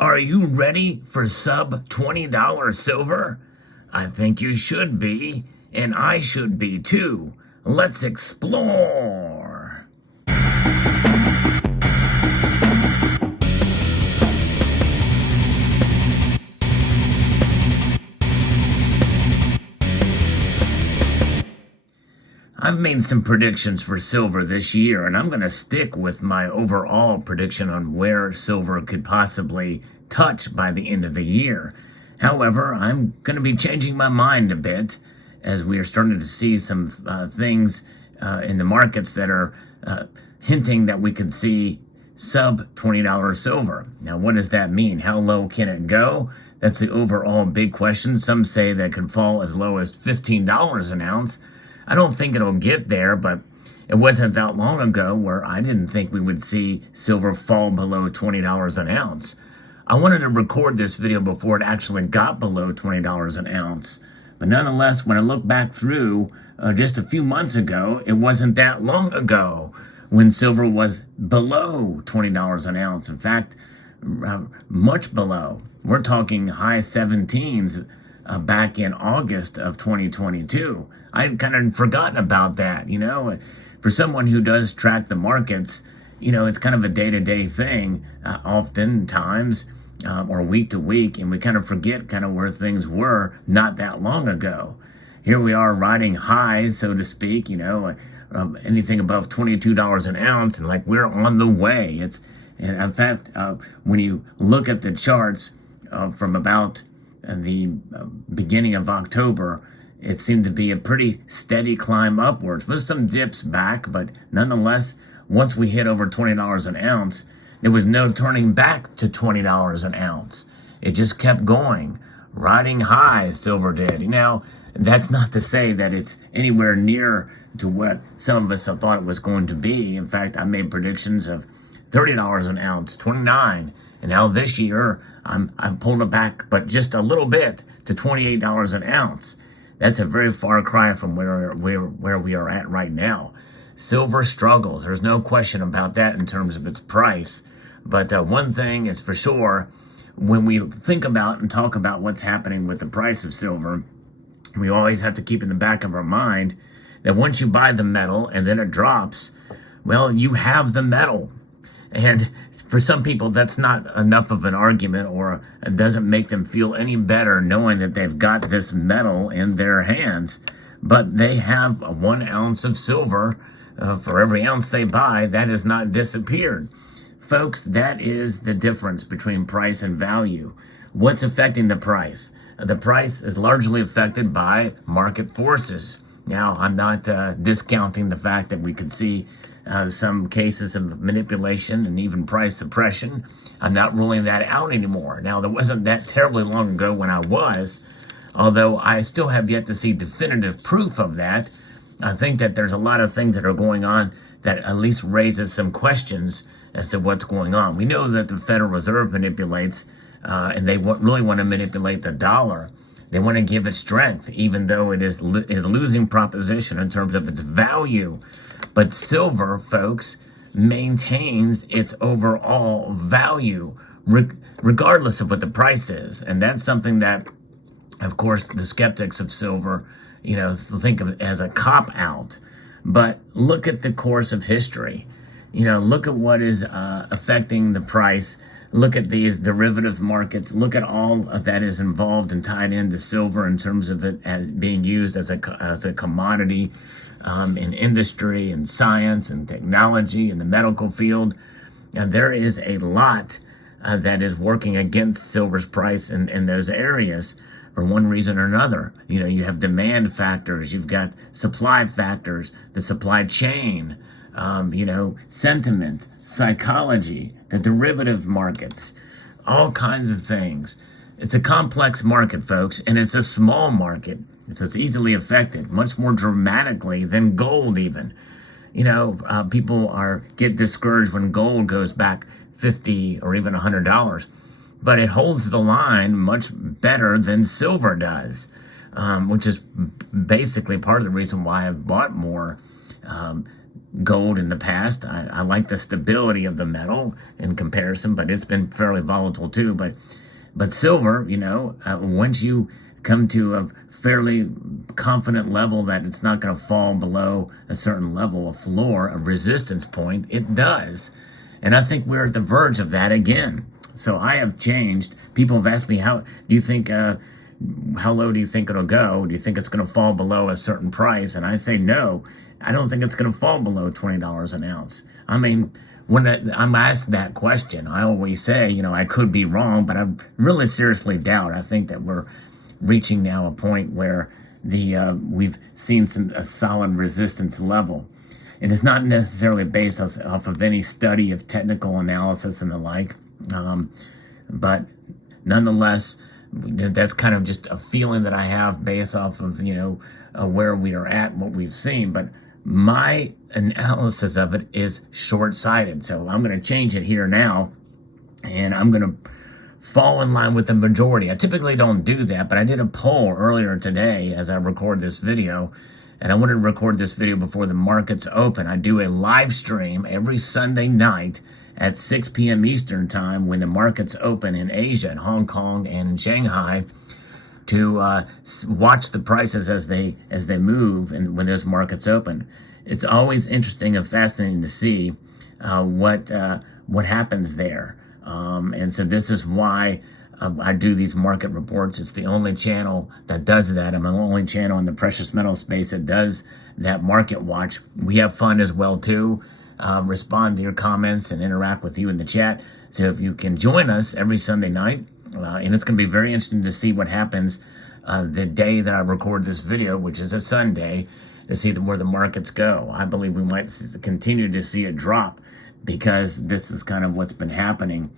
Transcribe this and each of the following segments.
Are you ready for sub $20 silver? I think you should be, and I should be too. Let's explore. I've made some predictions for silver this year, and I'm going to stick with my overall prediction on where silver could possibly touch by the end of the year. However, I'm going to be changing my mind a bit as we are starting to see some things in the markets that are hinting that we could see sub $20 silver. Now, what does that mean? How low can it go? That's the overall big question. Some say that it could fall as low as $15 an ounce. I don't think it'll get there, but it wasn't that long ago where I didn't think we would see silver fall below $20 an ounce. I wanted to record this video before it actually got below $20 an ounce. But nonetheless, when I look back through just a few months ago, it wasn't that long ago when silver was below $20 an ounce. In fact, much below. We're talking high 17s back in August of 2022. I'd kind of forgotten about that, For someone who does track the markets, it's kind of a day-to-day thing, oftentimes, or week to week, and we kind of forget kind of where things were not that long ago. Here we are riding high, so to speak, anything above $22 an ounce, and like we're on the way. And in fact, when you look at the charts from about the beginning of October, it seemed to be a pretty steady climb upwards with some dips back, but nonetheless, once we hit over $20 an ounce, there was no turning back to $20 an ounce. It just kept going, riding high, silver did. That's not to say that it's anywhere near to what some of us have thought it was going to be. In fact, I made predictions of $30 an ounce, 29, and now this year I've pulled it back, but just a little bit to $28 an ounce. That's a very far cry from where we are at right now. Silver struggles. There's no question about that in terms of its price. But one thing is for sure, when we think about and talk about what's happening with the price of silver, we always have to keep in the back of our mind that once you buy the metal and then it drops, well, you have the metal. And for some people, that's not enough of an argument, or it doesn't make them feel any better knowing that they've got this metal in their hands. But they have 1 ounce of silver for every ounce they buy. That has not disappeared. Folks, that is the difference between price and value. What's affecting the price? The price is largely affected by market forces. Now, I'm not discounting the fact that we could see some cases of manipulation and even price suppression. I'm not ruling that out anymore. Now, there wasn't that terribly long ago when I was, although I still have yet to see definitive proof of that. I think that there's a lot of things that are going on that at least raises some questions as to what's going on. We know that the Federal Reserve manipulates, and they really want to manipulate the dollar. They want to give it strength, even though it is losing proposition in terms of its value. But silver, folks, maintains its overall value, regardless of what the price is. And that's something that, of course, the skeptics of silver, think of it as a cop-out. But look at the course of history. Look at what is affecting the price. Look at these derivative markets. Look at all of that is involved and tied into silver in terms of it as being used as a commodity in industry and science and technology in the medical field. And there is a lot that is working against silver's price in those areas for one reason or another. You have demand factors, you've got supply factors, the supply chain, sentiment, psychology, the derivative markets, all kinds of things. It's a complex market, folks, and it's a small market. So it's easily affected, much more dramatically than gold even. People get discouraged when gold goes back $50 or even $100, but it holds the line much better than silver does, which is basically part of the reason why I've bought more gold in the past. I like the stability of the metal in comparison, but it's been fairly volatile too. But silver, once you come to a fairly confident level that it's not going to fall below a certain level, a floor, a resistance point, it does. And I think we're at the verge of that again. So I have changed. People have asked me, how low do you think it'll go? Do you think it's going to fall below a certain price? And I say, no, I don't think it's going to fall below $20 an ounce. I mean, when I'm asked that question, I always say, I could be wrong, but I really seriously doubt. I think that we're reaching now a point where we've seen a solid resistance level. It is not necessarily based off of any study of technical analysis and the like, but nonetheless, that's kind of just a feeling that I have based off of, where we are at, what we've seen. But my analysis of it is short-sighted. So I'm going to change it here now, and I'm going to fall in line with the majority. I typically don't do that, but I did a poll earlier today as I record this video, and I wanted to record this video before the markets open. I do a live stream every Sunday night at 6 p.m. Eastern time when the markets open in Asia, in Hong Kong and in Shanghai, to watch the prices as they move and when those markets open. It's always interesting and fascinating to see what happens there. And so this is why I do these market reports. It's the only channel that does that. I'm the only channel in the precious metal space that does that market watch. We have fun as well too. Respond to your comments and interact with you in the chat. So if you can join us every Sunday night, and it's going to be very interesting to see what happens the day that I record this video, which is a Sunday, to see where the markets go. I believe we might continue to see a drop because this is kind of what's been happening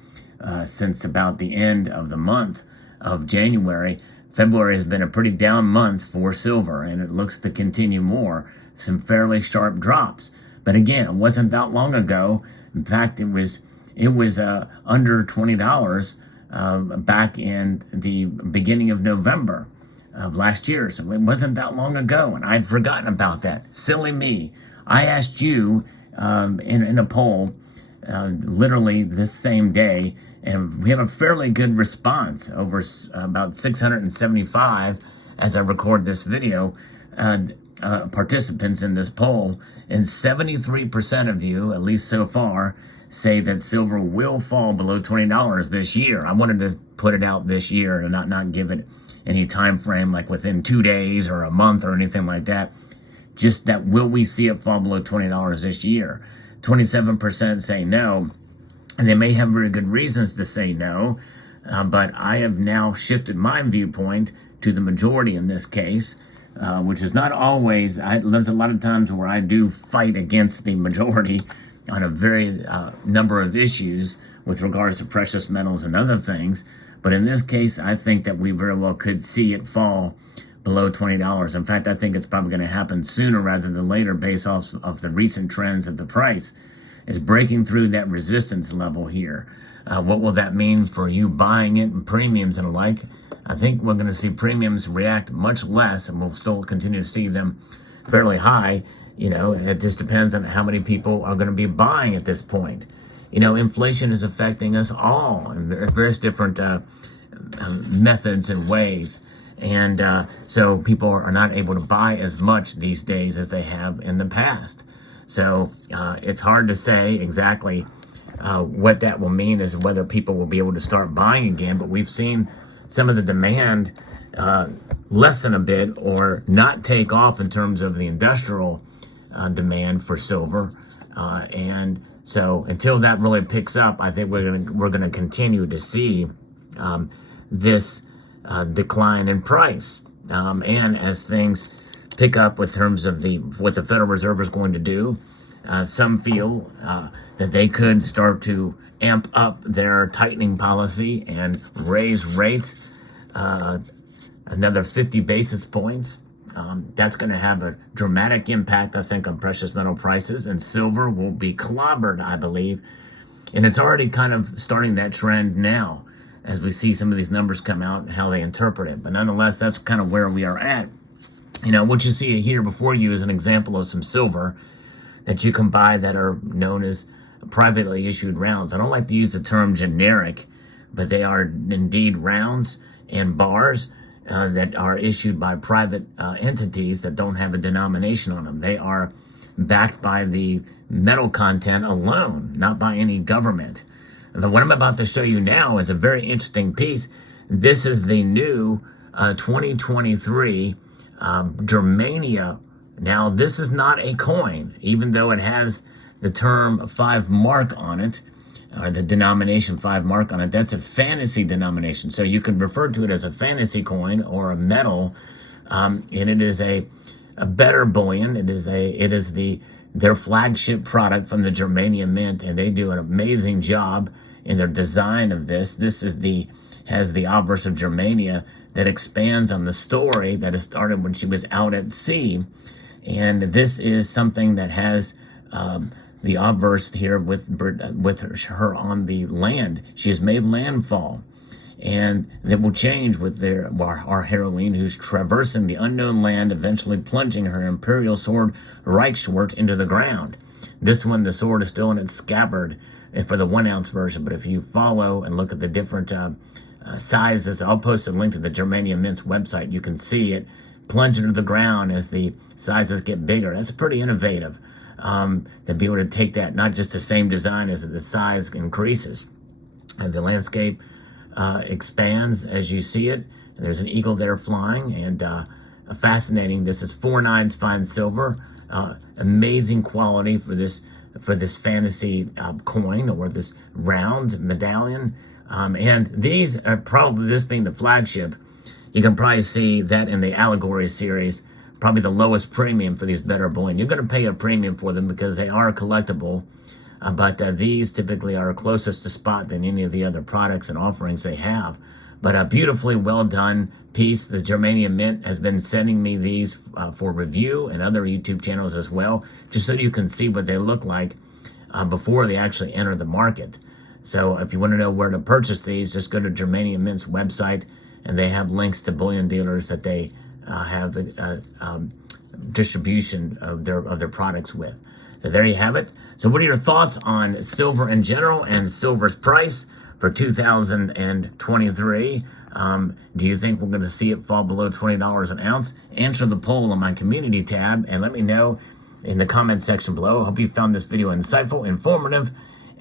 since about the end of the month of January. February has been a pretty down month for silver, and it looks to continue more. Some fairly sharp drops. But again, it wasn't that long ago. In fact, it was under $20 back in the beginning of November of last year. So it wasn't that long ago, and I'd forgotten about that. Silly me. I asked you in a poll literally this same day, and we have a fairly good response, over about 675 as I record this video, participants in this poll, and 73% of you, at least so far, say that silver will fall below $20 this year. I wanted to put it out this year and not give it any time frame like within 2 days or a month or anything like that. Just that, will we see it fall below $20 this year? 27% say no, and they may have very good reasons to say no, but I have now shifted my viewpoint to the majority in this case, which is not always. There's a lot of times where I do fight against the majority on a very number of issues with regards to precious metals and other things. But in this case, I think that we very well could see it fall below $20. In fact, I think it's probably going to happen sooner rather than later based off of the recent trends of the price. It's breaking through that resistance level here. What will that mean for you buying it and premiums and the like? I think we're going to see premiums react much less, and we'll still continue to see them fairly high. It just depends on how many people are going to be buying at this point. Inflation is affecting us all in various different methods and ways. And so people are not able to buy as much these days as they have in the past. So it's hard to say exactly what that will mean, as whether people will be able to start buying again. But we've seen some of the demand lessen a bit or not take off in terms of the industrial demand for silver. And so until that really picks up, I think we're gonna continue to see this decline in price. And as things pick up with terms of what the Federal Reserve is going to do, some feel that they could start to amp up their tightening policy and raise rates another 50 basis points. That's going to have a dramatic impact, I think, on precious metal prices, and silver will be clobbered, I believe. And it's already kind of starting that trend now as we see some of these numbers come out and how they interpret it. But nonetheless, that's kind of where we are at. What you see here before you is an example of some silver. that you can buy that are known as privately issued rounds. I don't like to use the term generic, but they are indeed rounds and bars that are issued by private entities that don't have a denomination on them. They are backed by the metal content alone, not by any government. And what I'm about to show you now is a very interesting piece. This is the new 2023 Germania. Now, this is not a coin, even though it has the term 5 mark on it, or the denomination 5 mark on it. That's a fantasy denomination. So you can refer to it as a fantasy coin or a metal, and it is a better bullion. It is their flagship product from the Germania Mint, and they do an amazing job in their design of this. This is has the obverse of Germania that expands on the story that has started when she was out at sea. And this is something that has the obverse here with her on the land. She has made landfall. And that will change with our heroine, who's traversing the unknown land, eventually plunging her imperial sword Reichsschwert into the ground. This one, the sword is still in its scabbard for the 1 ounce version. But if you follow and look at the different sizes, I'll post a link to the Germania Mint's website. You can see it plunge into the ground as the sizes get bigger. That's pretty innovative to be able to take that, not just the same design as the size increases. And the landscape expands as you see it. There's an eagle there flying, and fascinating. This is 4 nines fine silver. Amazing quality for this fantasy coin, or this round medallion. And these are probably, this being the flagship, you can probably see that in the Allegory series, probably the lowest premium for these better bullion. You're going to pay a premium for them because they are collectible. But these typically are closest to spot than any of the other products and offerings they have. But a beautifully well done piece. The Germania Mint has been sending me these for review, and other YouTube channels as well, just so you can see what they look like before they actually enter the market. So if you want to know where to purchase these, just go to Germania Mint's website, and they have links to bullion dealers that they have distribution of their products with. So there you have it. So what are your thoughts on silver in general and silver's price for 2023? Do you think we're going to see it fall below $20 an ounce? Answer the poll on my community tab and let me know in the comment section below. I hope you found this video insightful, informative,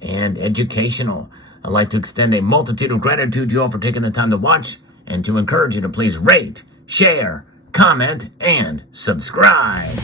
and educational. I'd like to extend a multitude of gratitude to you all for taking the time to watch, and to encourage you to please rate, share, comment, and subscribe.